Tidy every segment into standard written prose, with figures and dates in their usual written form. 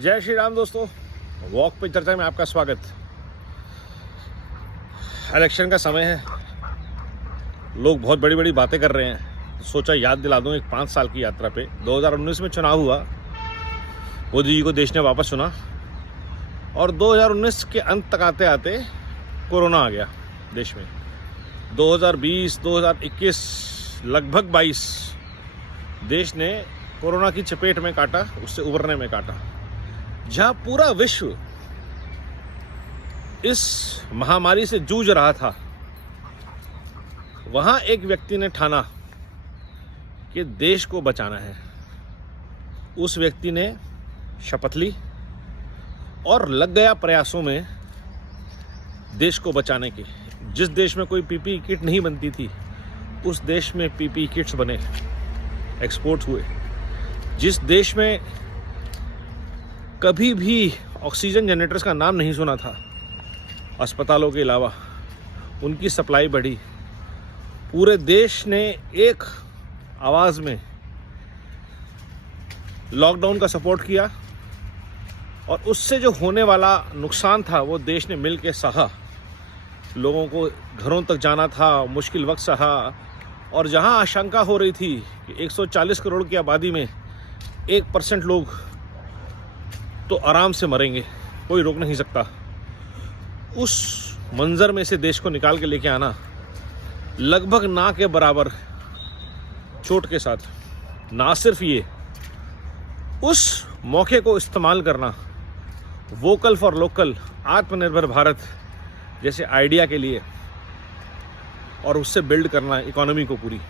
जय श्री राम दोस्तों, वॉक पे चर्चा में आपका स्वागत। इलेक्शन का समय है, लोग बहुत बड़ी बड़ी बातें कर रहे हैं, तो सोचा याद दिला दूं एक 5 साल की यात्रा पे। 2019 में चुनाव हुआ, मोदी जी को देश ने वापस चुना और 2019 के अंत तक आते आते कोरोना आ गया देश में। 2020, 2021, लगभग 22 देश ने कोरोना की चपेट में काटा, उससे उबरने में काटा। जहां पूरा विश्व इस महामारी से जूझ रहा था, वहां एक व्यक्ति ने ठाना कि देश को बचाना है। उस व्यक्ति ने शपथ ली और लग गया प्रयासों में देश को बचाने के। जिस देश में कोई पीपीई किट नहीं बनती थी, उस देश में पीपीई किट्स बने, एक्सपोर्ट हुए। जिस देश में कभी भी ऑक्सीजन जनरेटर्स का नाम नहीं सुना था, अस्पतालों के अलावा, उनकी सप्लाई बढ़ी। पूरे देश ने एक आवाज़ में लॉकडाउन का सपोर्ट किया और उससे जो होने वाला नुकसान था वो देश ने मिल के सहा। लोगों को घरों तक जाना था, मुश्किल वक्त सहा। और जहां आशंका हो रही थी कि 140 करोड़ की आबादी में 1% लोग तो आराम से मरेंगे, कोई रोक नहीं सकता, उस मंजर में से देश को निकाल के लेके आना, लगभग ना के बराबर चोट के साथ। ना सिर्फ ये, उस मौके को इस्तेमाल करना, वोकल फॉर लोकल, आत्मनिर्भर भारत जैसे आइडिया के लिए, और उससे बिल्ड करना इकोनॉमी को पूरी।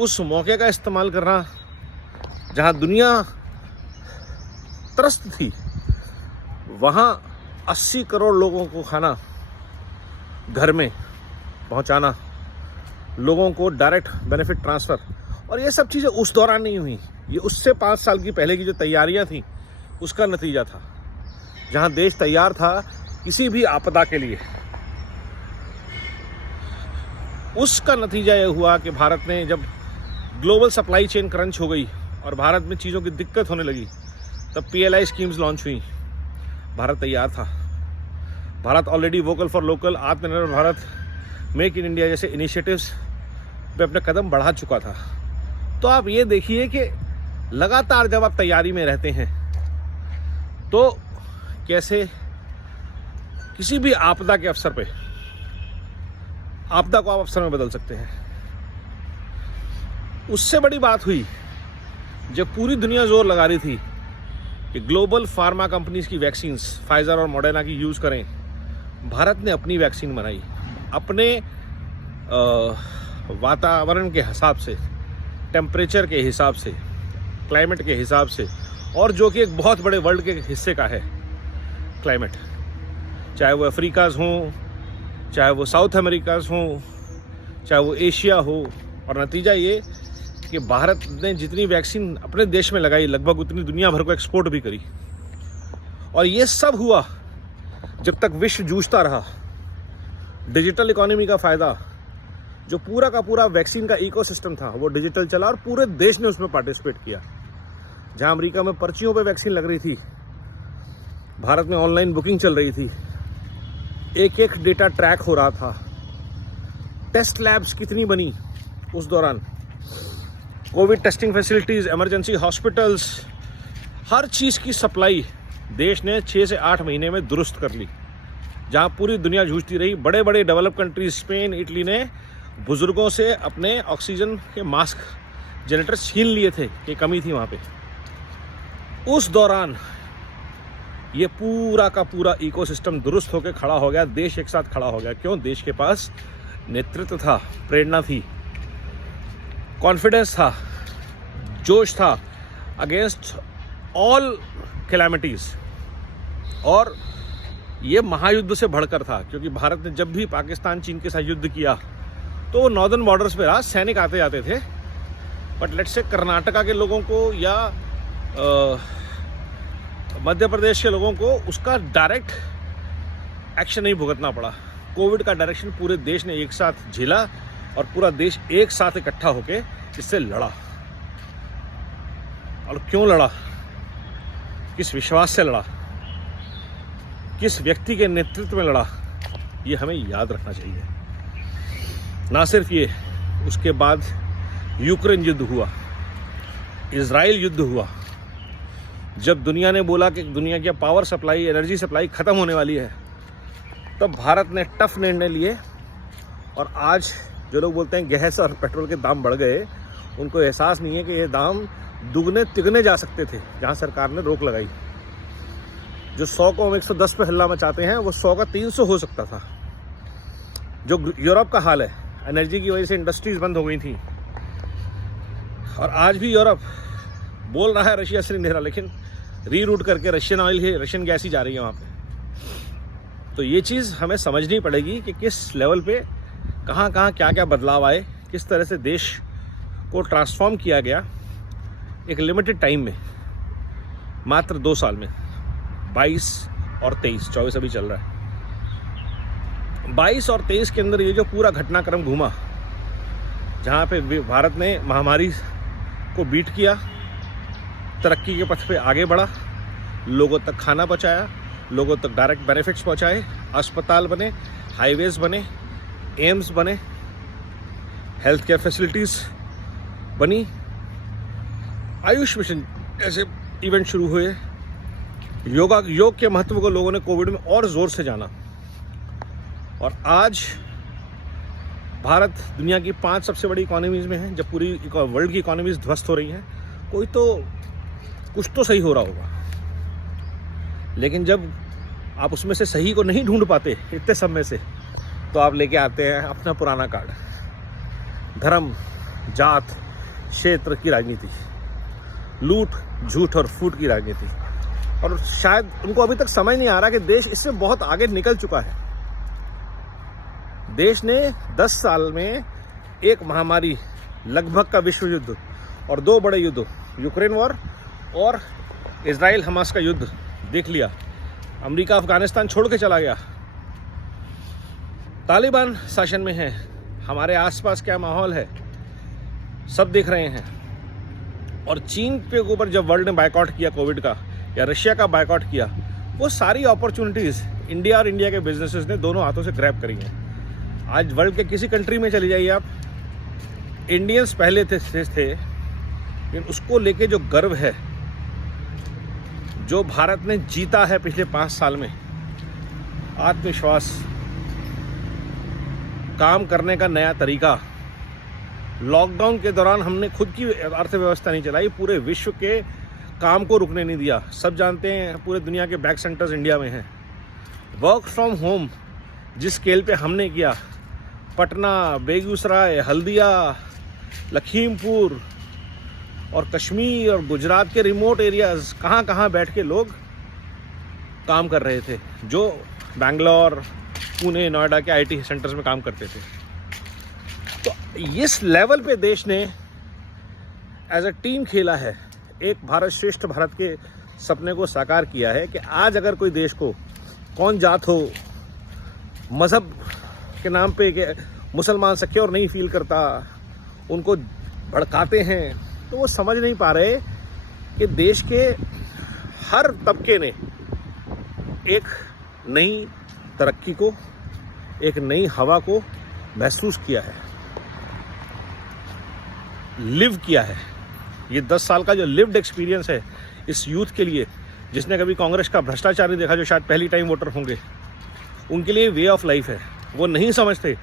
उस मौके का इस्तेमाल करना जहां दुनिया त्रस्त थी, वहां 80 करोड़ लोगों को खाना घर में पहुंचाना, लोगों को डायरेक्ट बेनिफिट ट्रांसफ़र। और ये सब चीज़ें उस दौरान नहीं हुई, ये उससे 5 साल की पहले की जो तैयारियां थी उसका नतीजा था। जहां देश तैयार था किसी भी आपदा के लिए, उसका नतीजा ये हुआ कि भारत ने, जब ग्लोबल सप्लाई चेन क्रंच हो गई और भारत में चीज़ों की दिक्कत होने लगी, तब PLI स्कीम्स लॉन्च हुई। भारत तैयार था। Bharat already vocal for local, आत्मनिर्भर भारत, मेक इन इंडिया जैसे इनिशिएटिव्स पे अपने कदम बढ़ा चुका था। तो आप ये देखिए कि लगातार जब आप तैयारी में रहते हैं तो कैसे किसी भी आपदा के अवसर पे, आपदा को आप अवसर में बदल सकते हैं। उससे बड़ी बात हुई जब पूरी दुनिया जोर लगा रही थी कि ग्लोबल फार्मा कंपनीज की वैक्सीन्स, फाइजर और मॉडर्ना की यूज़ करें। भारत ने अपनी वैक्सीन बनाई अपने वातावरण के हिसाब से, टेम्परेचर के हिसाब से, क्लाइमेट के हिसाब से, और जो कि एक बहुत बड़े वर्ल्ड के हिस्से का है क्लाइमेट, चाहे वो अफ्रीकाज हों, चाहे वो साउथ अमेरिकाज हों, चाहे वो एशिया हो। और नतीजा ये कि भारत ने जितनी वैक्सीन अपने देश में लगाई, लगभग उतनी दुनिया भर को एक्सपोर्ट भी करी। और ये सब हुआ जब तक विश्व जूझता रहा। डिजिटल इकोनॉमी का फ़ायदा, जो पूरा का पूरा वैक्सीन का इकोसिस्टम था, वो डिजिटल चला और पूरे देश ने उसमें पार्टिसिपेट किया। जहां अमेरिका में पर्चियों पे वैक्सीन लग रही थी, भारत में ऑनलाइन बुकिंग चल रही थी, एक एक डेटा ट्रैक हो रहा था। टेस्ट लैब्स कितनी बनी उस दौरान, Covid testing facilities, emergency hospitals, हर चीज़ की सप्लाई देश ने 6 से 8 महीने में दुरुस्त कर ली। जहां पूरी दुनिया जूझती रही, बड़े बड़े डेवलप कंट्रीज, स्पेन, इटली ने बुजुर्गों से अपने ऑक्सीजन के मास्क, जनरेटर छीन लिए थे कि कमी थी वहाँ पे। उस दौरान ये पूरा का पूरा इकोसिस्टम दुरुस्त होकर खड़ा हो गया, देश एक साथ खड़ा हो गया। क्यों? देश के पास नेतृत्व था, प्रेरणा थी, कॉन्फिडेंस था, जोश था अगेंस्ट ऑल कैलामिटीज़। और ये महायुद्ध से बढ़कर था, क्योंकि भारत ने जब भी पाकिस्तान, चीन के साथ युद्ध किया तो वो नॉर्दर्न बॉर्डर्स पे रहा, सैनिक आते जाते थे। बट लेट्स से कर्नाटका के लोगों को या मध्य प्रदेश के लोगों को उसका डायरेक्ट एक्शन नहीं भुगतना पड़ा। कोविड का डायरेक्शन पूरे देश ने एक साथ झेला और पूरा देश एक साथ इकट्ठा होकर इससे लड़ा। और क्यों लड़ा? किस विश्वास से लड़ा, किस व्यक्ति के नेतृत्व में लड़ा, ये हमें याद रखना चाहिए। ना सिर्फ ये, उसके बाद यूक्रेन युद्ध हुआ, इजराइल युद्ध हुआ। जब दुनिया ने बोला कि दुनिया की पावर सप्लाई, एनर्जी सप्लाई ख़त्म होने वाली है, तब भारत ने टफ निर्णय लिए। और आज जो लोग बोलते हैं गैस और पेट्रोल के दाम बढ़ गए, उनको एहसास नहीं है कि ये दाम दुगने तिगने जा सकते थे जहाँ सरकार ने रोक लगाई। जो 100 को हम 110 पे हल्ला मचाते हैं, वो 100 का 300 हो सकता था। जो यूरोप का हाल है, एनर्जी की वजह से इंडस्ट्रीज बंद हो गई थी, और आज भी यूरोप बोल रहा है रशिया से नहीं ले रहा, लेकिन रीरूट करके रशियन ऑयल ही, रशियन गैस ही जा रही है वहाँ पे। तो ये चीज़ हमें समझनी पड़ेगी कि किस लेवल पे कहाँ कहाँ क्या क्या बदलाव आए, किस तरह से देश को ट्रांसफॉर्म किया गया एक लिमिटेड टाइम में, मात्र 2 साल में। 22 और 23, 24 अभी चल रहा है। 22 और 23 के अंदर ये जो पूरा घटनाक्रम घूमा, जहाँ पे भारत ने महामारी को बीट किया, तरक्की के पथ पे आगे बढ़ा, लोगों तक खाना पहुँचाया, लोगों तक डायरेक्ट बेनिफिट्स पहुँचाए, अस्पताल बने, हाईवेज बने, एम्स बने, हेल्थ केयर फैसिलिटीज़ बनी, आयुष मिशन ऐसे इवेंट शुरू हुए। योग के महत्व को लोगों ने कोविड में और ज़ोर से जाना। और आज भारत दुनिया की 5 सबसे बड़ी इकोनॉमीज़ में है। जब पूरी वर्ल्ड की इकोनॉमीज़ ध्वस्त हो रही हैं, कोई तो कुछ तो सही हो रहा होगा। लेकिन जब आप उसमें से सही को नहीं ढूंढ पाते इतने सब में से, तो आप लेके आते हैं अपना पुराना कार्ड, धर्म, जात, क्षेत्र की राजनीति, लूट, झूठ और फूट की राजनीति। और शायद उनको अभी तक समझ नहीं आ रहा कि देश इससे बहुत आगे निकल चुका है। देश ने 10 साल में एक महामारी, लगभग का विश्व युद्ध और 2 बड़े युद्ध, यूक्रेन वॉर और इजराइल हमास का युद्ध देख लिया। अमेरिका अफगानिस्तान छोड़ के चला गया, तालिबान शासन में है, हमारे आसपास क्या माहौल है सब देख रहे हैं। और चीन के ऊपर जब वर्ल्ड ने बायकॉट किया कोविड का, या रशिया का बायकॉट किया, वो सारी अपॉर्चुनिटीज़ इंडिया और इंडिया के बिजनेसेस ने दोनों हाथों से ग्रैब करी हैं। आज वर्ल्ड के किसी कंट्री में चली जाइए आप, इंडियंस पहले थे, लेकिन उसको लेके जो गर्व है, जो भारत ने जीता है पिछले 5 साल में, आत्मविश्वास, काम करने का नया तरीका। लॉकडाउन के दौरान हमने खुद की अर्थव्यवस्था नहीं चलाई, पूरे विश्व के काम को रुकने नहीं दिया। सब जानते हैं पूरे दुनिया के बैक सेंटर्स इंडिया में हैं। वर्क फ्रॉम होम जिस स्केल पे हमने किया, पटना, बेगूसराय, हल्दिया, लखीमपुर और कश्मीर और गुजरात के रिमोट एरियाज, कहाँ कहाँ बैठ के लोग काम कर रहे थे, जो बेंगलोर, पुणे, नोएडा के आईटी सेंटर्स में काम करते थे। तो इस लेवल पे देश ने एज अ टीम खेला है, एक भारत श्रेष्ठ भारत के सपने को साकार किया है कि आज अगर कोई देश को, कौन जात हो, मज़हब के नाम पे कि मुसलमान सिक्योर नहीं फील करता, उनको भड़काते हैं, तो वो समझ नहीं पा रहे कि देश के हर तबके ने एक नई तरक्की को, एक नई हवा को महसूस किया है, लिव किया है। ये 10 साल का जो लिव्ड एक्सपीरियंस है इस यूथ के लिए, जिसने कभी कांग्रेस का भ्रष्टाचार नहीं देखा, जो शायद पहली टाइम वोटर होंगे, उनके लिए वे ऑफ लाइफ है। वो नहीं समझते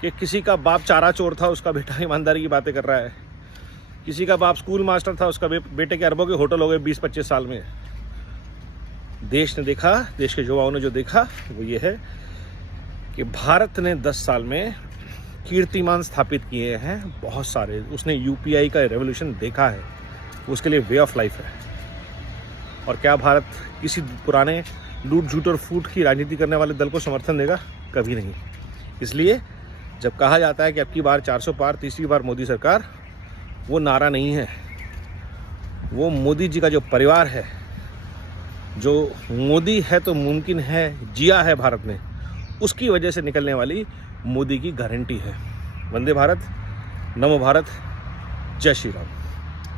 कि किसी का बाप चारा चोर था, उसका बेटा ईमानदारी की बातें कर रहा है, किसी का बाप स्कूल मास्टर था, उसका बेटे के अरबों के होटल हो गए 20-25 साल में। देश ने देखा, देश के युवाओं ने जो देखा वो ये है कि भारत ने 10 साल में कीर्तिमान स्थापित किए हैं बहुत सारे। उसने यूपीआई का रेवोल्यूशन देखा है, उसके लिए वे ऑफ लाइफ है। और क्या भारत किसी पुराने लूट झूठ और फूट की राजनीति करने वाले दल को समर्थन देगा? कभी नहीं। इसलिए जब कहा जाता है कि अब की बार 400 पार, तीसरी बार मोदी सरकार, वो नारा नहीं है, वो मोदी जी का जो परिवार है, जो मोदी है तो मुमकिन है जिया है भारत ने, उसकी वजह से निकलने वाली मोदी की गारंटी है। वंदे भारत, नमो भारत, जय श्री राम।